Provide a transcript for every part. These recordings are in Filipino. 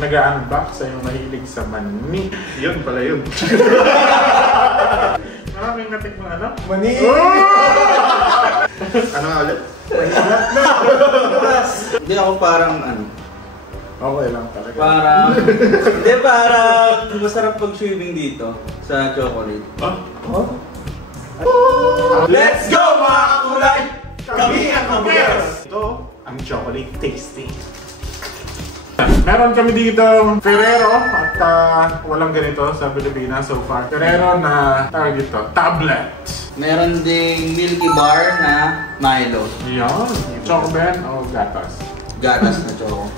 nag-unbox ay yung mahilig sa mani. Yun pala yun. Maraming natikman ano? Mani! Ano nga ulit? Hindi ako parang ano. Okay lang talaga. Parang, hindi parang masarap pag-swimming dito sa chocolate. Oh? Let's go mga kulay! Kami ang Kabears! Ito, ang chocolate tasty. Meron kami dito Ferrero at walang ganito sa Pilipinas so far. Ferrero na tawag dito, tablet. Meron ding Milky Bar na Milo. Yan. Choco Ben o gatas? Gatas na choco.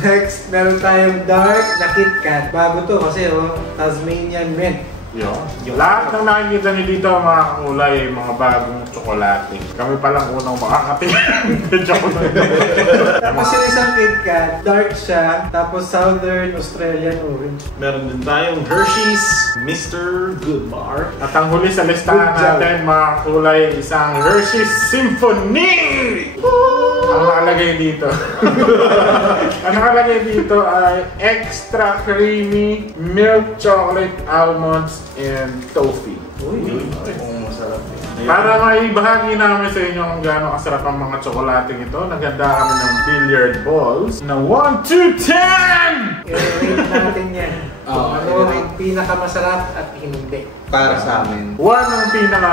Next, meron tayong dark na KitKat. Bago to kasi Tasmanian Mint. Yun. Lahat ng nakikita niyo dito mga kulay ay mga bagong tsokolate. Kami palang unang makakatingin ng tsokolate. Tapos yung isang KitKat, dark siya, tapos Southern Australian Orange. Meron din tayong Hershey's Mr. Goodbar. At ang huli sa listahan natin mga kulay isang Hershey's Symphony! Ang nakalagay dito. Ang nakalagay dito ay extra creamy milk chocolate almonds and toffee. Uy! Masarap eh. Para maibahagi namin sa inyo kung gaano kasarap ang mga tsokolating ito, naghanda kami ng billiard balls na 1 to 10! I-rate natin yan. Oo, Ano ang pinakamasarap at hindi. Para sa amin. 1 ang pinaka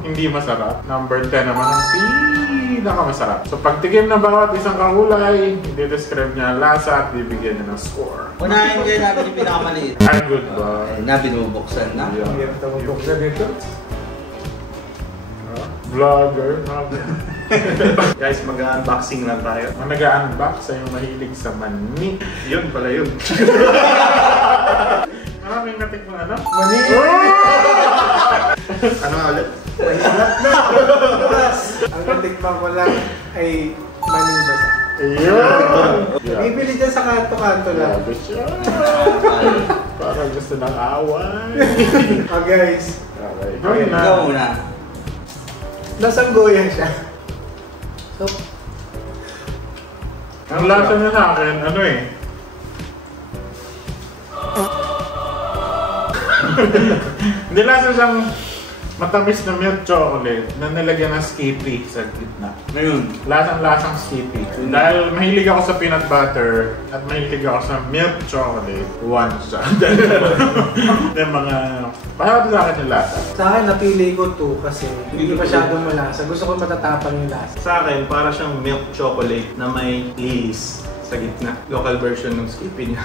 hindi masarap. Number 10 naman ang pinakamasarap. So pagtigim na bawat isang kakulay, i-describe niya ang lasa at bibigyan niya ng score. Unahin din natin yung pinakamaliit. Ay, good ba? Na binubuksan na. Yeah. Hindi ito mabuksan dito. Vlogger. Guys, mag-unboxing lang tayo. Ang nag-unbox ay yung mahilig sa mani. Yun pala yun. Maraming natikman ano? Mani! Ano nga ulit? Mahirap na! Ang natikman ko lang ay maning basa. Ayun! Bibili dyan sa kanto-kanto lang. Grabe siya. Parang gusto ng away. Oh guys, Okay, Okay na. Ikaw muna. nasang goya siya. So, Ang lasa niya sa akin, ano eh. Hindi lasa siyang matamis na milk chocolate na nilagyan ng skippy sa gitna. Ngayon. Lasang-lasang skippy. Dahil mahilig ako sa peanut butter at mahilig ako sa milk chocolate, one siya. Yung mga... Paano sa akin yung lasa? sa akin napili ko 2 kasi hindi masyadong malasa. Gusto ko matatapang yung lasa. Sa akin, para siyang milk chocolate na may lilis sa gitna. Local version ng Skippy niya.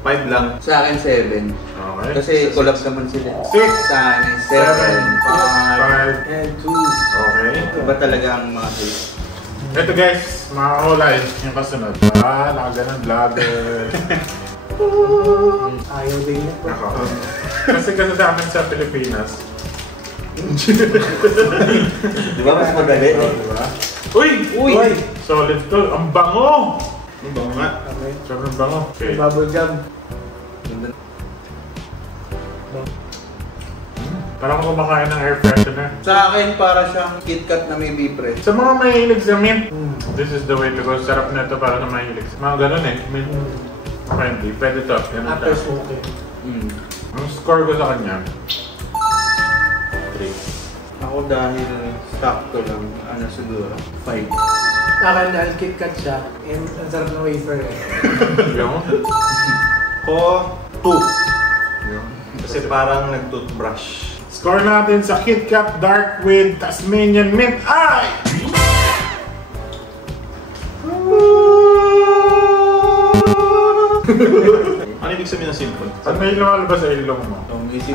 5 lang. Sa akin 7. Okay. Kasi collab naman sila. 6, Sa akin 7, 5. 7. And 2. Okay. Iba talaga ang mga taste. Ito guys, mga kulay, yung kasunod. Nakaganon vlogger. Ayaw din niya. Ako. Kasi sa amin sa Pilipinas. Di ba mas madali? Oh, diba? Uy! Uy! Solid to. Ang bango! Ang bango nga. Okay. Sobrang bango. Okay. Bubble gum. Parang kumakain ng air freshener. Sa akin, para siyang KitKat na may beef bread. Sa mga mahilig sa mint, this is the way to go. Sarap na ito para sa mahilig. Mga ganun eh. Mint friendly. Pwede to. Yan ang After tayo. smoking. Ang score ko sa kanya, 3. Ako dahil sakto lang, ano siguro, 5. Akin dahil KitKat siya, and ang sarap ng wafer eh. Yung? Ko, 2. Yung? Kasi parang nag-toothbrush. Score natin sa KitKat Dark with Tasmanian Mint ay... Ano ibig sabihin ng symphony? Pag may lumalabas sa ilong mo. So, may isip.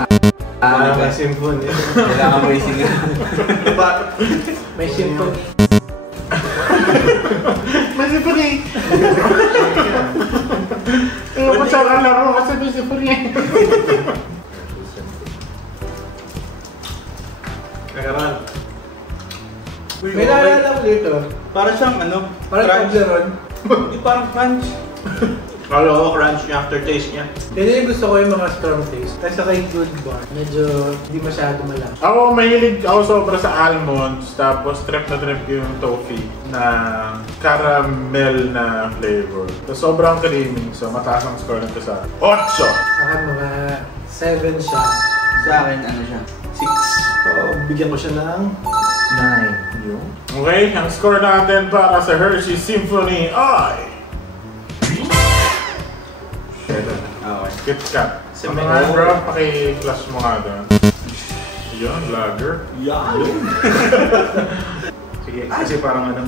May symphony. Kailangan mo isip nga. May symphony. May symphony! Ayaw ko sa kalaro kasi may symphony. Nakaral. May naalala ko dito. Para siyang ano? Parang crunch. Toblerone. Hindi parang crunch. Kalo ko, crunch niya, aftertaste niya. Yan yung gusto ko yung mga strong taste. Kasi kay Good Bar, medyo hindi masyado malang. Ako, mahilig ako sobra sa almonds, tapos trip na trip yung toffee na caramel na flavor. So, sobrang creamy, so mataas ang score nito sa 8! Sa akin mga 7 siya. Sa akin, ano siya? 6. So, bigyan ko siya ng 9. Yung. Okay, ang score natin para sa Hershey Symphony ay... Okay. Kit Kat. Si Ano Mego. nga bro, paki-flash mo nga doon. Yun, lager. Yan! Sige, kasi parang ano,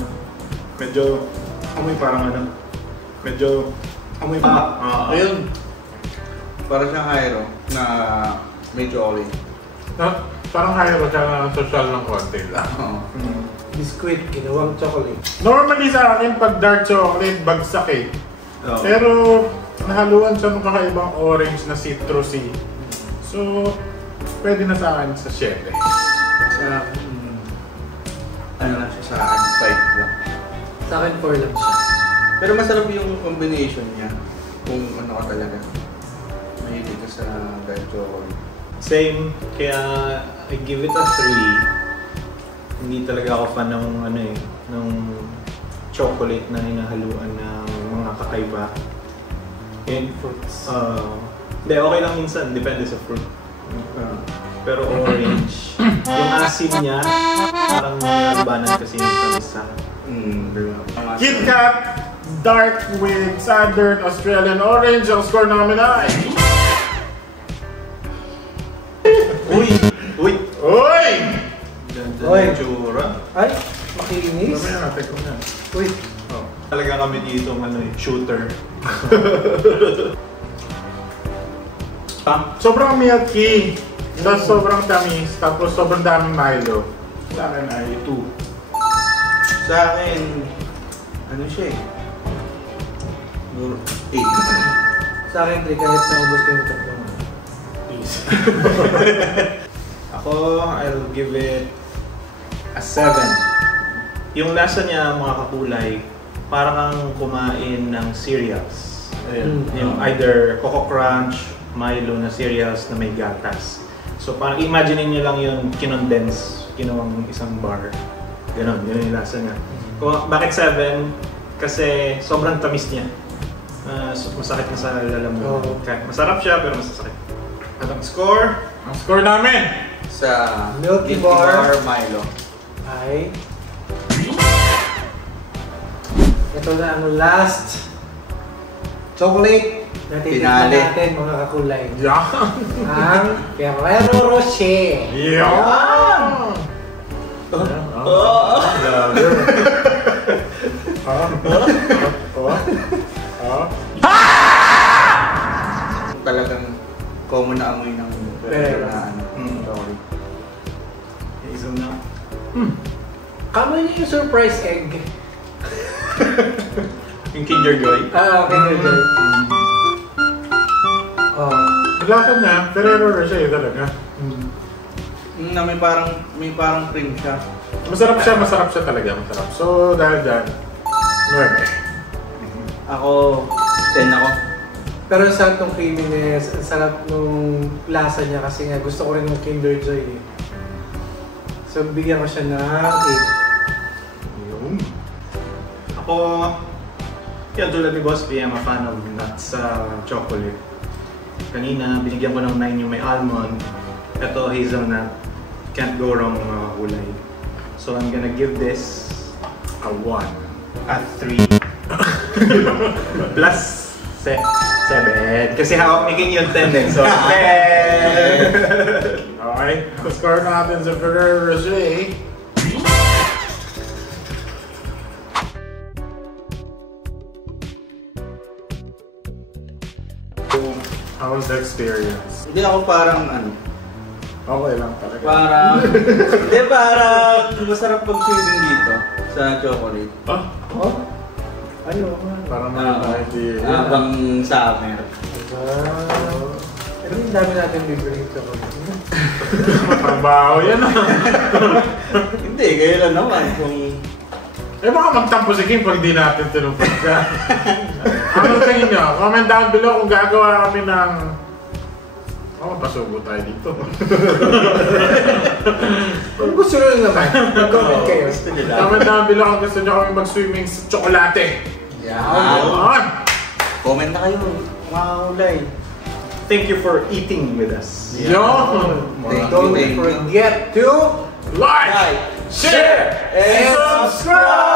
medyo, amoy parang ano, medyo, amoy pa. Ayun. Para siyang Hyro na may chocolate. No, parang higher siya na social ng konti lang. Oo. Biscuit, ginawang chocolate. Normally sa akin, pag dark chocolate, bagsak eh. Oo. Pero, nahaluan siya ng kakaibang orange na citrusy. So, pwede na sa akin sa 7. Sa ano lang siya sa akin, 5 lang. Sa akin 4 lang siya. Pero masarap yung combination niya. Kung ano ka talaga. Mahilig ka sa dark chocolate. Same, kaya I give it a 3. Hindi talaga ako fan ng ano eh, ng chocolate na hinahaluan ng mga kakaiba. And Fruits. hindi, okay lang minsan, depende sa fruit. Pero orange, yung asin niya, parang nalabanan kasi yung tamisa. Kit Kat, dark with Southern Australian Orange. Ang score namin ay... Uy! Uy! Uy! Ganda Uy. ng tsura. Ay, makinis. Mamaya natin ko na. Uy, Oh. Talaga kami dito ano eh, shooter. Sobrang milky. Tapos sobrang tamis. Tapos sobrang daming Milo. Sa akin ay 2. Sa akin, ano siya eh? 8. sa akin 3 kahit naubos ko yung tatlo. Ako, I'll give it a 7. Yung lasa niya, mga kakulay, parang kang kumain ng cereals. Mm. Yung either Coco Crunch, Milo na cereals na may gatas. So parang imagine niyo lang yung kinondense, kinuwang isang bar. Ganon yung lasa niya. Bakit 7? Kasi sobrang tamis niya. Masakit na sa lalamunan. Oo. Okay. Masarap siya pero masasakit. At ang score? Ang score namin! Sa Milky Bar. Milo. Ay, ito na ang last chocolate na titikman Finale. natin mga kakulay. Yan! Ang Ferrero Rocher. Yan! Lager. Talagang common na amoy ng Pero, na ano. Chocolate. Hazel na. Kamo niyo yung surprise egg. Yung Kinder Joy. Okay, good. Oh. Lasa niya, Ferrero Rocher talaga. Na may parang cream siya. Masarap siya talaga, masarap. So, dahil dyan, 9. Ako, 10 ako. Pero ang sarap ng creaminess, ang sarap nung lasa niya kasi nga gusto ko rin ng Kinder Joy eh. So bigyan ko siya ng 8. Yung. Ako, yan tulad ni Boss P, I'm a fan of nuts sa chocolate. Kanina, binigyan ko ng 9 yung may almond. Ito, hazelnut. Can't go wrong mga kulay. So I'm gonna give this a 1. A 3. Plus 7. Kasi hawak ni King yung 10 eh. So 10! Okay, score natin sa Ferrero Rocher. How was the experience? Hindi ako parang ano. Okay lang talaga. Parang, hindi parang masarap pag-swimming dito sa chocolate. Ah, Oh? Ano? parang may idea. Habang summer. Pero yung dami natin bibili ito. Matrabaho yan ah. Hindi, kayo lang naman kung Eh baka magtampo si Kim pag di natin tinupad ka. Ano tingin nyo? Comment down below kung gagawa kami ng... pasubo tayo dito. Kung gusto nyo naman, mag-comment kayo. Comment down below kung gusto nyo kami mag-swimming sa tsokolate. Yan. Comment na kayo, mga ulay. Thank you for eating with us. Yon! Don't forget to Like, share, and subscribe!